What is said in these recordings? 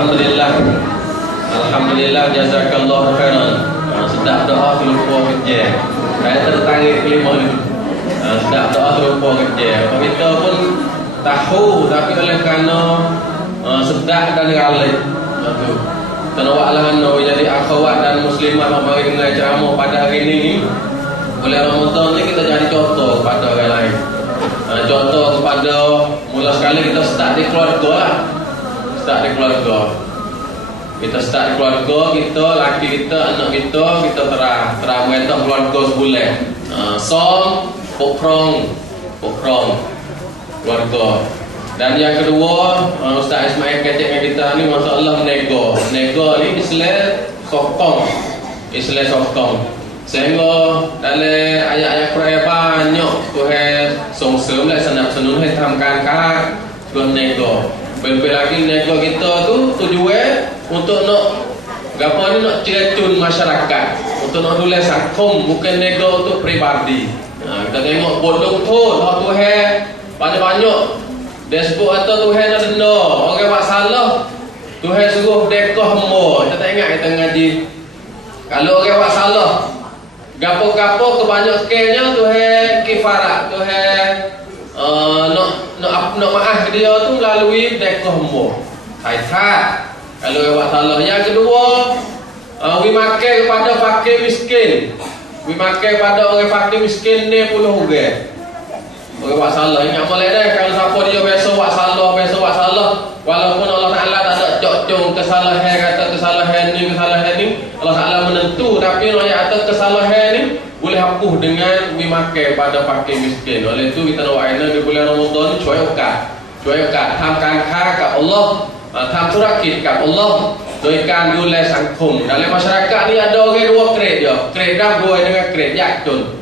Alhamdulillah. Alhamdulillah, jazakallahu khairan. Sedap doa terlupa kerja. Saya tertangis kelima ni. Sedap doa terlupa kerja. Kita pun tahu, tapi oleh kerana sedap dan galak. Itu. Tenawaklah jadi akhwat dan muslimah mari dengar ceramah pada hari ini. Oleh Ramadan ni kita jadi contoh kepada orang lain. Contoh kepada mula sekali kita start di keluarga lah. Start di keluarga. Kita start di keluarga kita, laki kita, anak kita terang mereka keluarga sebulan. Som, pokrong keluarga. Dan yang kedua, Ustaz Ismail kata dengan kita ni, masya-Allah nego ni Islam sokong. Sehingga dalam ayat-ayat Quran banyak Tuhan songsem lah senap-senun hitamkan kak Tuhan nego. Lebih lagi nego kita tu tujuan untuk nak gapo ni nak cercun masyarakat, untuk nak dulu sakum, bukan nego untuk peribadi. Kita tengok bodong tu Tuhan banyak-banyak. Dia sebut atau Tuhan ada denda. Orang buat salah, Tuhan suruh dekoh hamba. Kita tak ingat kita ngaji. Kalau orang buat salah, gapo-gapo kebanyakannya Tuhan kifarat, Tuhan nak maaf dia tu melalui dekoh hamba. Kaitan. Kalau orang buat salah. Yang kedua, we makan kepada fakir miskin. We makan pada orang fakir miskin ni 10 orang. Orang buat salah, ingat boleh dah. Kalau siapa dia biasa buat salah, walaupun Allah Ta'ala tak ada cok-cok kesalahan, kata kesalahan ni Allah Ta'ala menentu, tapi atas kesalahan ni boleh hapus dengan makan pada fakir miskin. Oleh itu kita nak wa'ina di bulan Ramadan ni cuayokat tamkan kat Allah, tam turakit kat Allah, doikan dulai sangkum. Dalam masyarakat ni ada orang dua kred dia, kred ram dua dengan kred yakcun.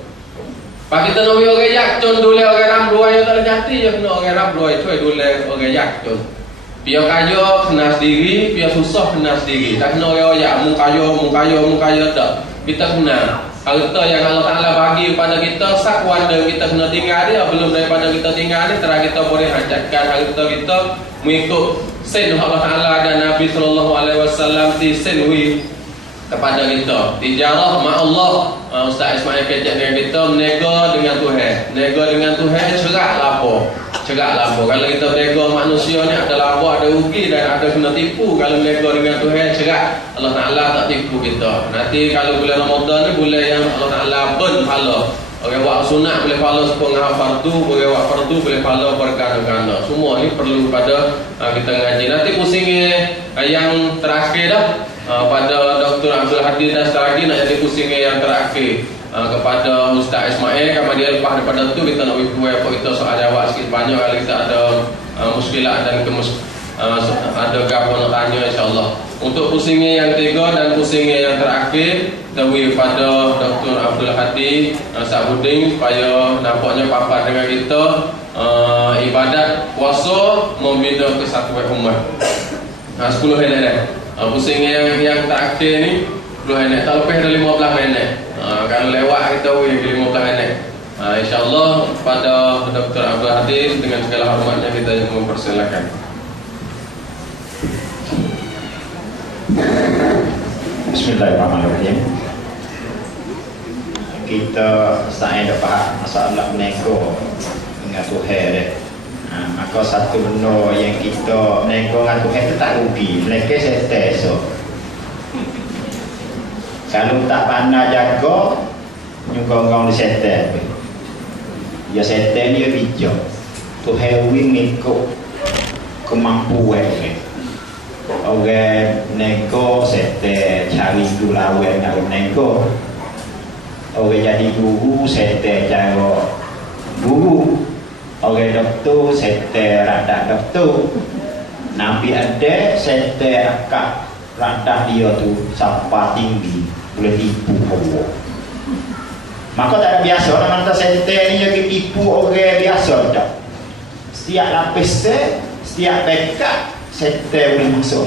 Pak kita nak orang yakcun dulu orang ram dua yang tak jati je kena orang ram dua itu dulu orang yakcun. Biar kaya kena sendiri, biar susah kena sendiri. Tak kena orang yak mu kaya tak. Kita kena. Harta yang Allah Taala bagi kepada kita sak wanda kita kena tinggal dia, belum daripada kita tinggal ni terang kita boleh hajatkan harta kita mengikut sen Allah Taala dan Nabi sallallahu alaihi wasallam di sen kepada kita. Tijarah ma Allah. Ustaz Ismail kecek dengan kita menego dengan Tuhan cerak lapo. Kalau kita menego manusia ni ada lapo, ada rugi dan ada kena tipu. Kalau menego dengan Tuhan cerak, Allah Taala tak tipu kita. Nanti kalau bulan Ramadan ni bulan yang Allah Taala pahala. Orang buat sunat boleh pahala sepengah fardu, orang buat fardu boleh pahala berganda-ganda. Semua ni perlu pada kita ngaji. Nanti pusingnya yang terakhir dah. Pada Dr. Abdul Hadi dan sekali lagi nak jadi pusingnya yang terakhir kepada Ustaz Ismail. Kalau dia lepas daripada tu kita nak buat apa kita soal jawab sikit banyak. Kalau kita ada muskilat dan ada gapo nak tanya insyaAllah. Untuk pusingnya yang ketiga dan pusingnya yang terakhir kita beri pada Dr. Abdul Hadi Sabudin supaya nampaknya papat dengan kita ibadat puasa membina kesatuan umat. 10 minit dah. Pusingnya yang terakhir ni 10 minit, tak lebih dari 15 minit. Kalau lewat kita boleh 15 minit. InsyaAllah pada Dr. Abdul Hadi dengan segala hormatnya kita mempersilakan. Bismillahirrahmanirrahim. Kita saya dapat masalah menego dengan Tuhan deh. Maka satu benda yang kita nego dengan Tuhan itu tak rugi. Mereka setel esok. Kalau tak pandai jaga, nyungkong-nyungkong disetel. Ya setel dia bijak. Tuhan mengikut kemampuan. Orang nego setel cari dulawan nak nego. Orang jadi guru setel cara guru. Orang doktor setel radak doktor. Nabi ada setel akak radak dia tu sampai tinggi boleh tipu orang. Maka tak ada biasa nama kita setel ni jadi tipu orang biasa tak. Setiap lapis setiap bekat setel boleh masuk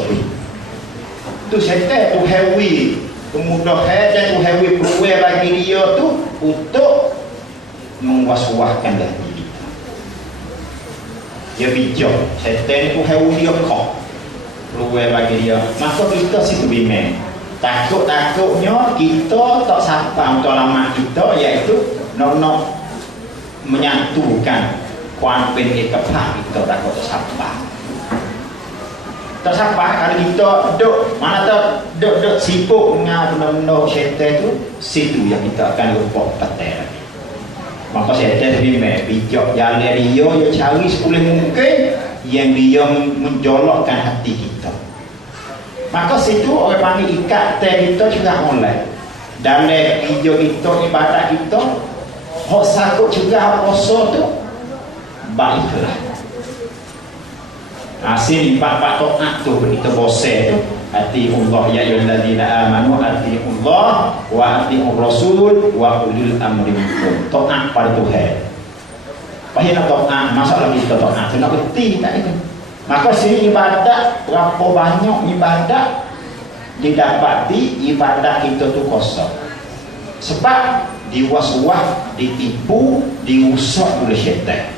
tu setel tu hewi kemudahan dan tu hewi peluang bagi dia tu untuk menguas-uaskan diri. Dia bijak, setan tu hewan dia kok. luar bagi dia, maka kita situ bimbing. Takutnya kita tak sapa untuk lama kita, iaitu nak menyatukan kuantum ekapah kita takut tak sapa. Tak sapa kalau kita duk mana duk sibuk dengan benda-benda syaitan tu, situ yang kita akan lupa patel. Maka syaitan bimbing bijak jalan dia cari sepuluh mungkin yang dia menjolokkan hati kita. Maka situ orang panggil ikat kita juga mulai dalam hijau kita, ibadat kita, hok sakut juga puasa tu baiklah. Hasil empat taat tu kita bosan tu, ati Allah ya ayyuhallazina amanu ati Allah wa ati Rasul wa ulil amri minkum. Taat pada Tuhan. Pahit nak taat, masalah kita taat tu nak betul tak itu. Maka sini ibadat, berapa banyak ibadat didapati ibadat kita tu kosong. Sebab diwas-was, ditipu, diusap oleh syaitan.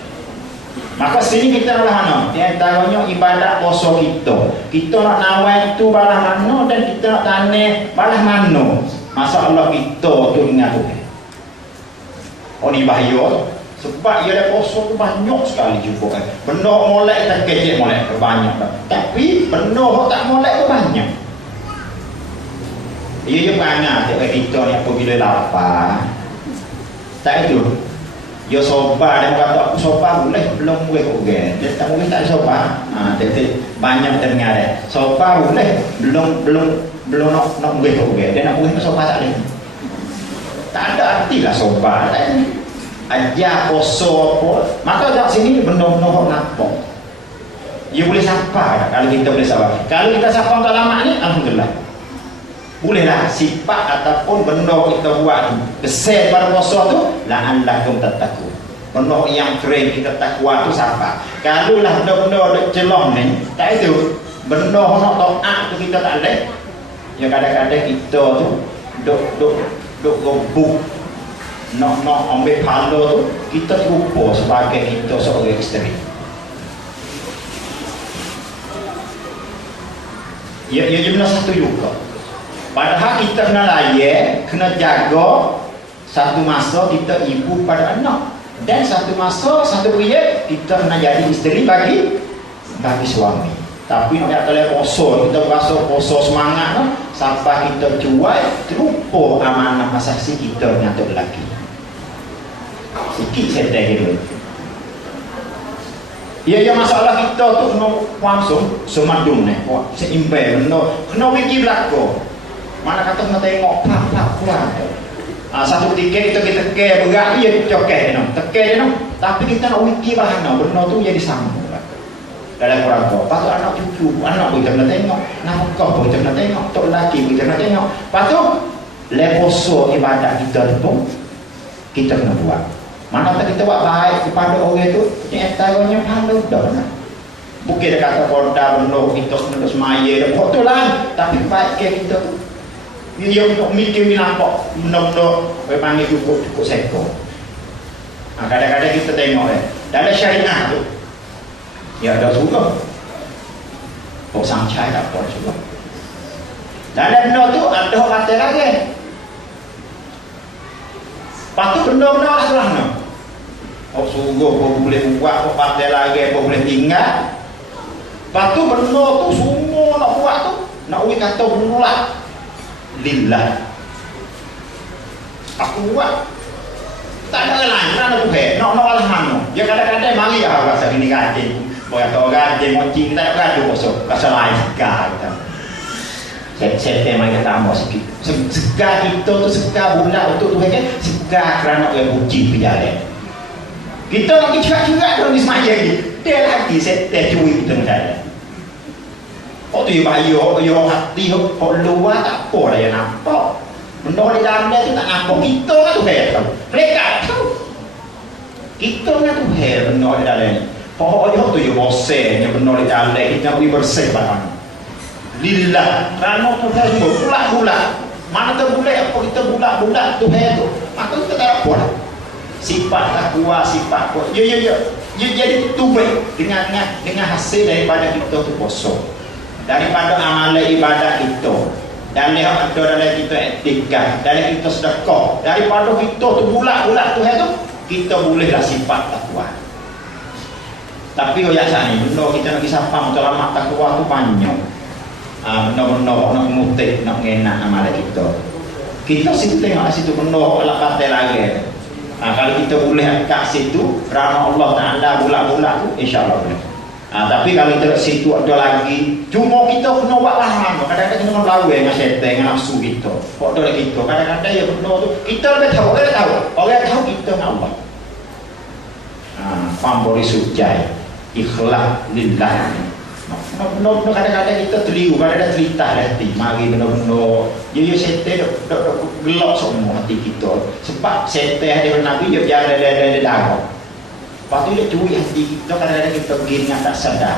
Maka sini kita lah mana? Di antaranya ibadat puasa kita. Kita nak nawai tu balah mana dan kita nak tanya balah mana. Masalah kita tu dengan Tuhan. Oh ni bahaya. Sebab ia ada puasa tu banyak sekali jumpa kan. Benda molek tak kecil molek banyak tak. Tapi benda tak molek tu banyak. Ia perangai kita ni apabila lapar. Tak itu. Dia sobat dan kata aku sobat boleh belum boleh orang. Dia tak boleh tak sobat. Banyak terdengar dia. Sobat boleh belum nak boleh orang. Dia nak boleh sobat tak boleh. Tak ada artilah sobat. Ajar poso apa. Maka kat sini benda-benda hok nampak. Dia boleh sapa kalau kita boleh sapa. Kalau kita sapa tak lama ni alhamdulillah. Bolehlah sifat ataupun benda kita buat tu besar pada puasa tu la'allakum tattaqun. Benda yang kering kita takwa tu siapa? Kalau lah benda-benda celah ni, tak itu benda nak taat tu kita tak boleh. Ya kadang-kadang kita tu duk gobuk nak ambil pahala tu kita lupa sebagai kita seorang isteri. Ya benda satu juga. Padahal kita kena layak, kena jaga satu masa kita ibu pada anak. Dan satu masa, satu period kita kena jadi isteri bagi suami. Tapi nak kata poso, kita rasa poso semangat no? Sampai kita jual, terlupa amanah asasi kita dengan tu lelaki. Sikit saya tanya dulu. Ya masalah kita tu kena langsung semadung ni, seimbang, kena wiki belakang. Mana kata nak tengok pak satu tiket kita teke berat dia cokeh dia teke dia tapi kita nak wiki bahan benda tu jadi sambung dalam keluarga. Patut anak cucu anak pun kita nak tengok, nafkah pun kita nak tengok, tok lelaki pun kita nak tengok. Patut leposo ibadat kita tu kita kena buat. Mana tak kita buat baik kepada orang tu yang antaranya pahala dah. Bukan dia kata korda benda kita kena semaya dah betul lah, tapi baik ke kita tu dia mikir ni nampak benda-benda panggil cukup seko. Kadang-kadang kita tengok dalam syariah tu ya ada juga kok samcai tak apa juga dalam benda tu ada kata lagi lepas tu benda-benda lah setelah no kok sungguh kok boleh buat kok kata lagi kok boleh tinggal. Lepas tu benda tu semua nak buat tu nak kata bulat lillah aku buat tak ada lain nak buat nak alah mana dia kadang-kadang mari rasa ini gaji boleh tahu gaji moci kita tak gaji bosok rasa lain segar kita saya mari kata mau sikit segar kita tu segar bulat untuk Tuhan kan segar kerana orang puji berjalan kita lagi cepat-cepat dalam semaya lagi dia lagi saya curi kita berjalan. Oh tu ya bahaya, yang hati, luar tak apa lah yang nampak. Benda di dalam dia tu tak nampak. Kita kan tu tahu. Mereka tahu. Kita kan tu benda di dalam ni. Pokoknya tu ya bosan yang benda di dalam kita boleh bersih barang. Lillah, kerana tu semua bulat-bulat. Mana tu bulat apa kita bulat-bulat tu tu. Maka kita tak apa lah. Sifat takwa, sifat kuat. Ya. Jadi tu baik dengan hasil daripada kita tu kosong. daripada amal ibadat kita, dan lihat ada dalam kita etika, dalam kita sedekah, daripada kita tu bulat-bulat tu tu kita bolehlah sifat takwa. Tapi ya sani benda kita nak kisah untuk lama takwa tu banyak. Benda-benda nak mutih, nak enak amal kita. Kita situ tengok situ benda ala kata lagi. Kalau kita boleh kat situ kerana Allah Taala bulat-bulat tu insya-Allah boleh. Tapi kalau kita situ ada lagi, cuma kita kena buat lama. Kadang-kadang kita kena lawan dengan syaitan, dengan nafsu kita. Kok ada kita. Kadang-kadang ya benda tu kita lebih tahu, orang tahu kita dengan Allah. Pambori sujai, ikhlas lillah. Benda-benda kadang-kadang kita terliru, kadang-kadang telitah hati. Mari benda-benda ya syaitan dok gelap semua hati kita. Sebab syaitan ada Nabi dia jalan dari darah. Lepas tu dia curi hati kita, kadang-kadang kita pergi dengan tak sadar.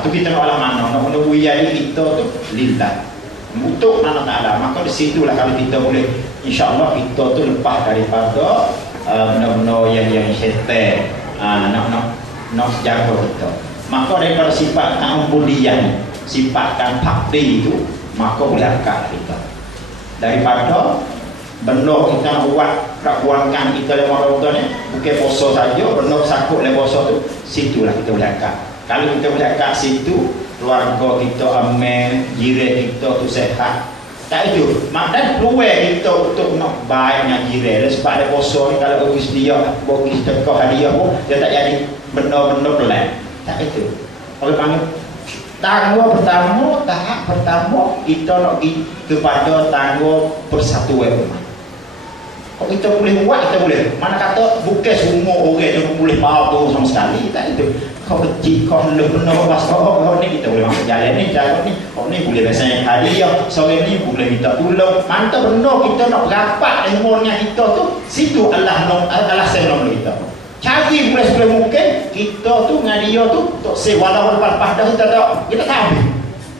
Tu kita nak alam mana, nak menunggu jadi kita tu lillah, untuk mana Ta'ala. Maka di situlah kalau kita boleh, insya-Allah kita tu lepas daripada benda-benda yang syaitan nak jaga kita. Maka daripada sifat keampudian, sifatkan bakti itu, maka boleh akal kita. Daripada benda kita nak buat rakuankan kita lewat Ramadan ni, bukan puasa saja, benda sakut lewat puasa tu, situlah kita boleh akal. Kalau kita boleh akal situ, keluarga kita aman, jiran kita tu sehat. Tak itu, maknanya peluang kita untuk nak baik dengan jiran. Sebab ada puasa ni, kalau bagi dia, bagi sedekah hadiah pun, dia tak jadi benda-benda pelan. Tak itu. Oleh panggil tangguh pertama, tahap pertama kita nak pergi kepada tangguh persatuan umat. Kalau kita boleh buat, kita boleh. Mana kata bukan semua orang tu boleh bawa tu sama sekali. Tak itu. Kau kecil, kau benar kau ni kita boleh masuk jalan ni, kau ni boleh biasanya hadiah, sore ni boleh minta tolong. Mantap benda kita nak rapat ilmunya kita tu, situ Allah saya nak kita. Cari boleh sebelum mungkin kita tu dengan dia tu untuk walaupun lepas dah kita tahu.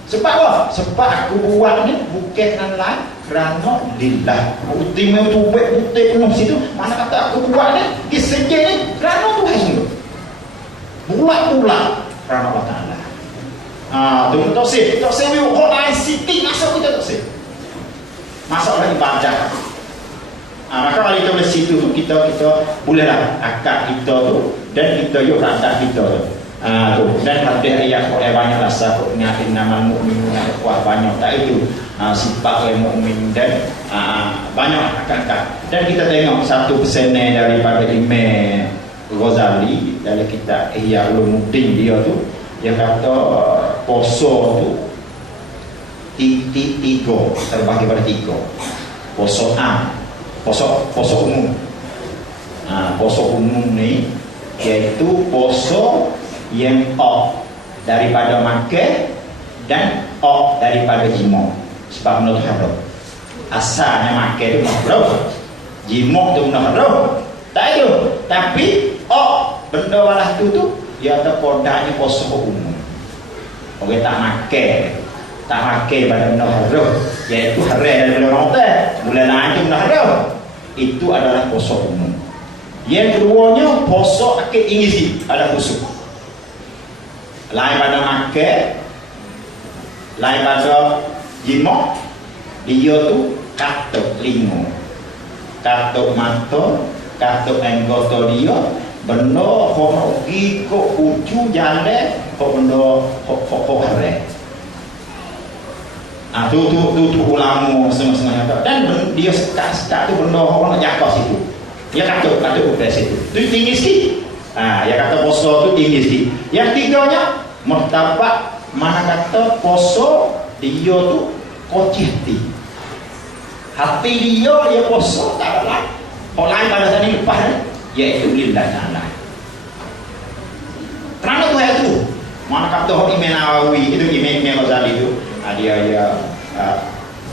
Sebab apa? Sebab aku buat ni bukan kerana lain, kerana lillah. Ultimate tu buat putih penuh situ. Mana kata aku buat ni kisah ni kerana Tuhan sendiri. Bulat-bulat kerana Allah Ta'ala. Tu tak sih view Quran City masuk kita tak sih. Masuk dalam ibadah. Maka kalau kita boleh situ tu kita bolehlah akad kita tu dan kita yuk rantah kita tu. Dan hadis ayat Quran banyak rasa kok ngatin nama mukmin yang kuat banyak tak itu sifat orang mukmin dan banyak akan. Dan kita tengok satu pesanan daripada Imam Ghazali dalam kitab Ihya Ulumuddin dia tu, dia kata poso tu tiga terbagi pada tiga. Poso poso umum. Poso umum ni iaitu poso yang daripada makan dan daripada jima. Sebab menurut haram. Asalnya makan itu makruh, jima itu haram. Tak itu. Tapi benda walah tu dia terpodaknya poso umum. Orang tak makan pada benda haram, iaitu haram daripada Ramadan, bulan lain itu benda haram. Itu adalah poso umum. Yang keduanya poso akid ingisi, ada khusus. Lain pada makan, lain pada jima, dia tu katuk lingu, katuk mata, katuk anggota dia, benda kok pergi kok uju jalan kok benda kok haram. Tu ulama setengah-setengah dan dia sekat tu benda orang nak jaga situ. Dia katuk udah situ. Tu tinggi sikit. Dia kata poso tu tinggi sikit. Yang tiganya martabat, mana kata poso dia tu kocih hati dia poso tak ada. Orang lain pada tadi lepas iaitu lillah ta'ala. Kerana tu mana kata Imam Nawawi itu Imam Ghazali itu dia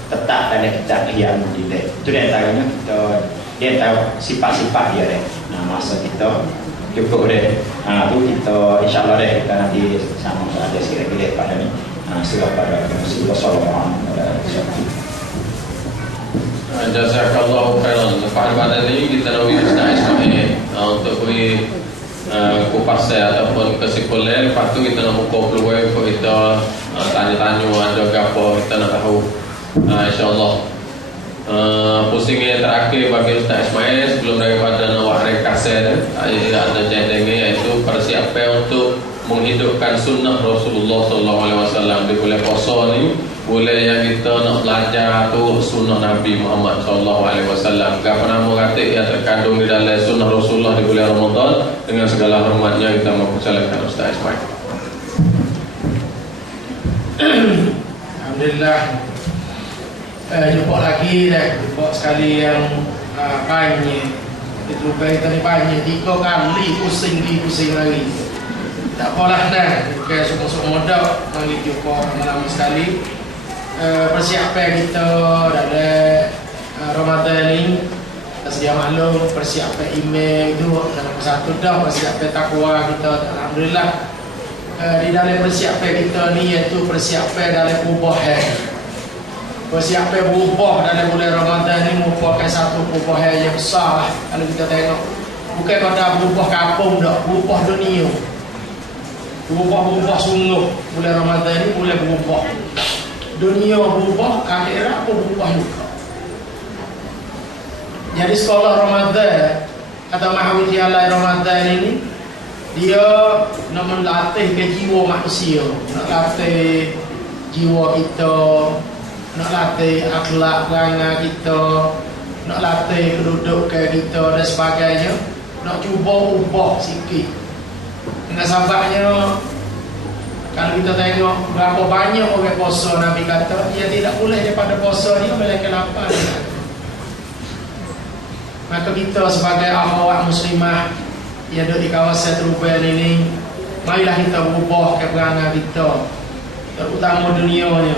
tetap dalam kitab Ihya Ulumuddin. Itu dia tahunya dia tahu sifat-sifat dia deh. Masa kita cukup deh. Tu kita insya-Allah deh kita nanti sama ada sikit-sikit pada ni. Surah pada Rasulullah sallallahu alaihi wasallam. Jazakallahu khairan. Pada pada ini kita nak istirahat untuk beri kupas ataupun kesimpulan. Lepas tu kita nak buka peluang untuk kita tanya-tanya ada apa kita nak tahu. InsyaAllah. Pusingnya terakhir bagi Ustaz Ismail sebelum daripada nak rekasel ada jadinya, iaitu persiapan untuk menghidupkan sunnah Rasulullah SAW di bulan puasa ni. Bulan yang kita nak belajar tu sunnah Nabi Muhammad SAW. Apa nama kata yang terkandung di dalam sunnah Rasulullah di bulan Ramadan. Dengan segala hormatnya kita mempersilakan Ustaz Ismail. Alhamdulillah. Jumpa lagi jumpa sekali yang banyak. Itu kita ni banyak 3 kali pusing lagi. Tak apalah dah. Kita semua muda mari jumpa malam sekali. Persiapan kita dalam Ramadan ni sedia maklum, persiapan email itu nombor 1 dah, persiapan takwa kita. Alhamdulillah. Di dalam persiapan kita ni iaitu persiapan dalam perubahan. Persiapan berubah dalam bulan Ramadan ni merupakan satu perubahan yang besar lah. Kalau kita tengok, bukan kata berubah kampung dah, berubah dunia. Berubah sungguh. Bulan Ramadan ni boleh berubah. Dunia berubah, akhirat pun berubah juga. Jadi sekolah Ramadan atau Mahawitialai Ramadan ini, dia nak melatih ke jiwa manusia, nak latih jiwa kita, nak latih akhlak perangai kita, nak latih kedudukan kita dan sebagainya, nak cuba ubah sikit. Dengan sebabnya, kalau kita tengok berapa banyak orang puasa, Nabi kata dia tidak boleh daripada puasa dia melainkan lapar. Maka kita sebagai akhwat muslimah yang ada di kawasan Teruban ini, marilah kita berubah ke perangai kita, terutama dunianya.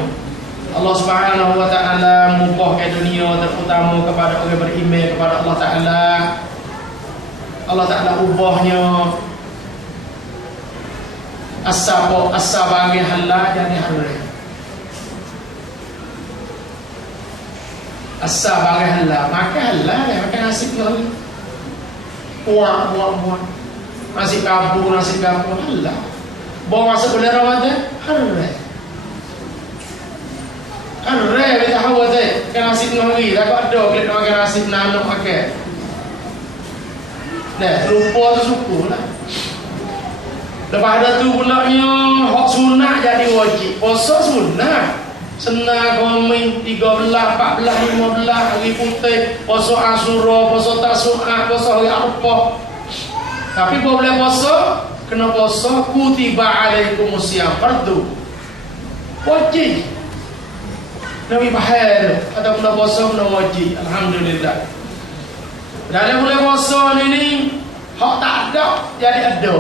Allah Subhanahu wa taala mengubahkan dunia terutama kepada orang beriman kepada Allah Taala. Allah Taala ubahnya as-sabagai halal jadi haram. As-sabagai halal, maka halal ya, maka nasib lagi. Buat. Nasi kabur halal. Bawa masuk bulan Ramadan haram. Kan rare kita hawa teh kan nasib ngari tak ada klik nak makan nasib nanok pakai. Nah, rupa tu suku lah. Lepas ada tu pulaknya hak sunat jadi wajib. Puasa sunat. Senang komen 13, 14, 15 hari putih, puasa Asyura, puasa Tasu'a, puasa hari Arafah. Tapi boleh puasa kena puasa kutiba alaikumusiyam fardu. Wajib. Nabi bahar atau bulan puasa bulan wajib. Alhamdulillah. Dalam bulan puasa ni hak tak ada jadi ada.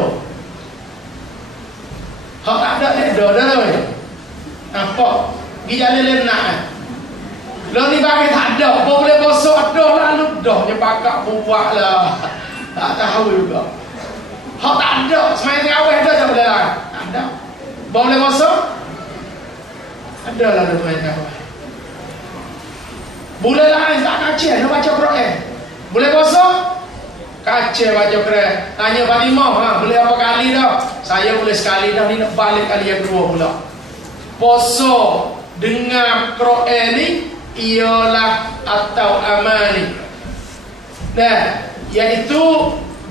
Hak tak ada jadi ada dah. Nampak? Pergi jalan lenak. Lalu ni bagi tak ada. Bulan puasa ada lalu dah dia pakak buat lah. Tak tahu juga. Hak tak ada. Semain terawih ada tak boleh lah. Tak ada. Bulan puasa ada lah tuan terawih. Boleh lain tak kacau nak baca Quran. Boleh puasa? Kacau baca Quran. Tanya Fatimah, boleh apa kali dah? Saya boleh sekali dah, ni nak balik kali yang kedua pula. Puasa dengan Quran ni ialah atau amali. Nah, iaitu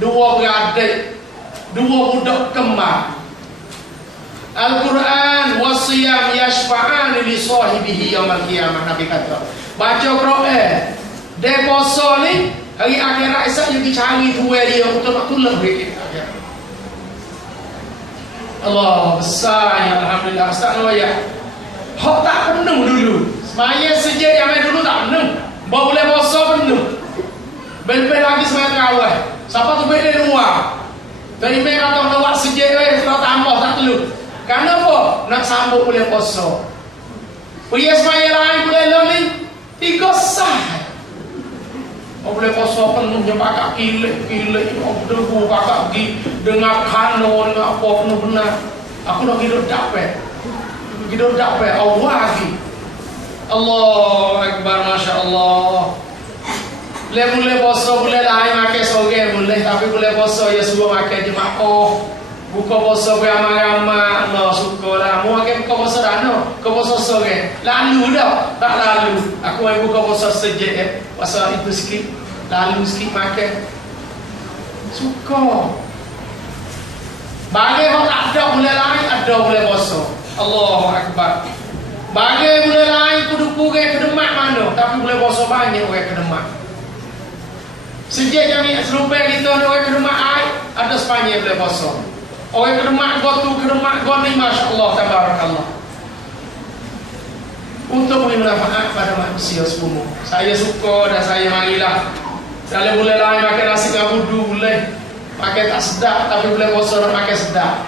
dua beradik, dua budak kembar. Al-Quran wasiyam yashfa'an li sahibihi yaumil qiyamah. Nabi kata, baca Quran dan puasa ni hari akhirat esok you dicari tuai dia untuk nak tolong dia. Allah besar ya, alhamdulillah. Astagfirullah. Hak tak penuh dulu. Semaya sejak yang main dulu tak penuh. Baru boleh puasa penuh. Bel-bel lagi semaya terawih. Siapa tu bel luar. Dari main kata lewat sejak tak tambah tak telur. Kenapa? Nak sambut boleh puasa. Pergi semaya lain boleh ni 3 sah. Boleh puasa penuhnya pakak kilik. Debu pakak pergi dengar kano dengan apa penuh benar. Aku nak hidup dapat. Hidup dapat Allah lagi. Allah Akbar, Masya Allah. Boleh puasa, boleh lain makan sorang boleh, tapi boleh puasa ya suruh makan jemaah. Buka puasa beramai-ramai, Allah suka lah. Mu makan buka puasa dah no, buka puasa sorang. Lalu dah, tak lalu. Aku main buka puasa sejak puasa itu sikit, lalu sikit makan. Suka. Bagi orang tak ada boleh lain, ada boleh puasa. Allahu Akbar. Bagi boleh lain kudu orang kedemak mana, tapi boleh puasa banyak orang kedemak. Sejak kami serupa kita ni orang kedemak air, ada sepanjang boleh puasa. Orang kedemak gotu, kedemak goni, masya-Allah, tabarakallah. Untuk memberi manfaat pada manusia semua. Saya suka dan saya marilah. Kalau boleh lain makan nasi kabudu boleh. Makan tak sedap tapi boleh puasa nak makan sedap.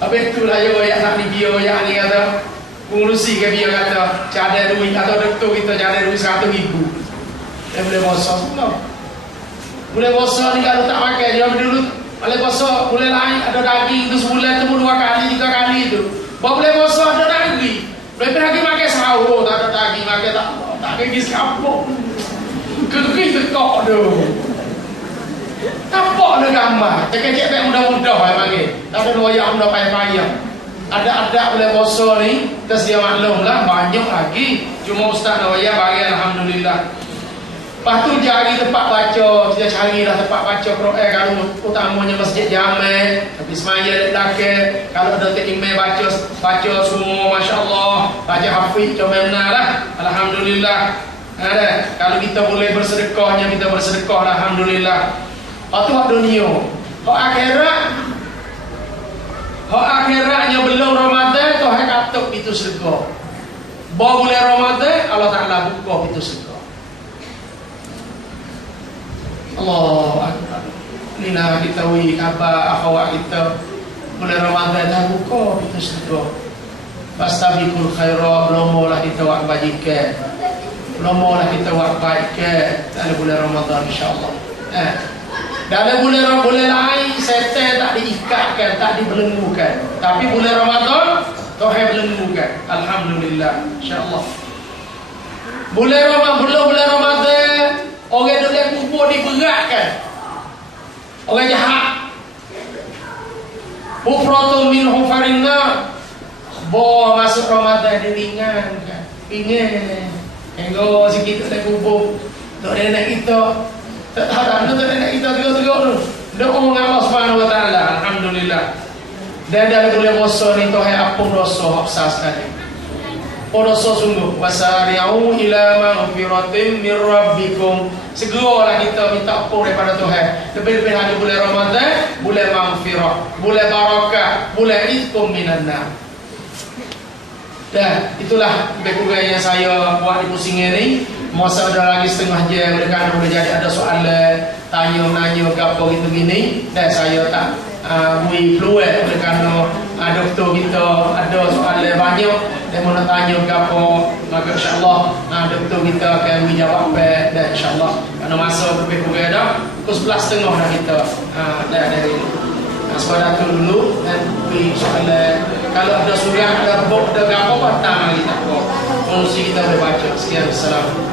Tapi itulah ya nak ni dia ya ni kata pengurusi ke dia kata ada duit atau doktor kita ada duit 100,000. Dia boleh puasa semua. Boleh puasa ni kalau tak makan dia dulu boleh puasa boleh lain ada daging tu sebulan tu 2 kali 3 kali tu. Boleh puasa ada daging. Boleh lagi makan sahur tak ada daging makan tak pergi kapok. Kekik tekok tu. Nampak dah gambar. Cek-cek baik mudah-mudah hai panggil. Tak ada royak mudah payah-payah. Ada boleh puasa ni, terus dia maklumlah banyak lagi. Cuma ustaz royak bagi alhamdulillah. Lepas tu cari tempat baca, kita carilah tempat baca Quran kalau utamanya masjid Jamek, tapi semaya di belakang. Kalau ada imam baca semua masya-Allah, baca hafiz cuma benarlah. Alhamdulillah. Ada. Kalau kita boleh bersedekahnya kita bersedekah alhamdulillah. Atau hak dunia, hak akhiratnya belum Ramadan, tu hak katuk itu sedekah. Bawa bulan Ramadan, Allah Taala buka pintu sedekah. Allah Akbar. Inilah kita wi khabar akhwat kita bulan Ramadan dah buka pintu sedekah. Fastabiqul khairat, belum lah kita buat bajikan. Belum lah kita buat baikkan dalam bulan Ramadan insya-Allah. Dalam bulan lain setan tak diikatkan, tak dibelenggukan. Tapi bulan Ramadan Tuhan belenggukan. Alhamdulillah, insya-Allah. Bulan Ramadan orang duduk kubur diberatkan. Orang jahat. Mufratun minhum farinna. Bawa masuk Ramadan diringankan. Ringan. Engkau sikit tak kubur. Tak ada nak kita. Tak ada nak kita tegak-tegak tu. Doa dengan Allah Subhanahu Wa Taala. Alhamdulillah. Dan dalam bulan puasa ni Tuhan ampun dosa besar sekali. Dosa sungguh. Wasari'u ila maghfiratin mir rabbikum. Segeralah kita minta ampun daripada Tuhan. Lebih-lebih hari bulan Ramadan, bulan maghfirah, bulan barakah, bulan itqum minan nar. Dan itulah lebih kurang yang saya buat di pusing ni. Masa dah lagi setengah jam, mereka boleh jadi ada soalan tanya-nanya ke apa gitu gini. Dan saya tak beri peluang mereka doktor kita ada soalan banyak. Dia nak tanya ke apa, maka insyaAllah doktor kita akan menjawab. Dan insyaAllah kerana masa lebih kurang dah pukul 11.30 dah kita dari sekolah tu dulu. Dan beri soalan. Kalau ada surah, ada bok, ada apa-apa, tak mari tak apa. Fungsi kita boleh baca. Sekian, assalamualaikum.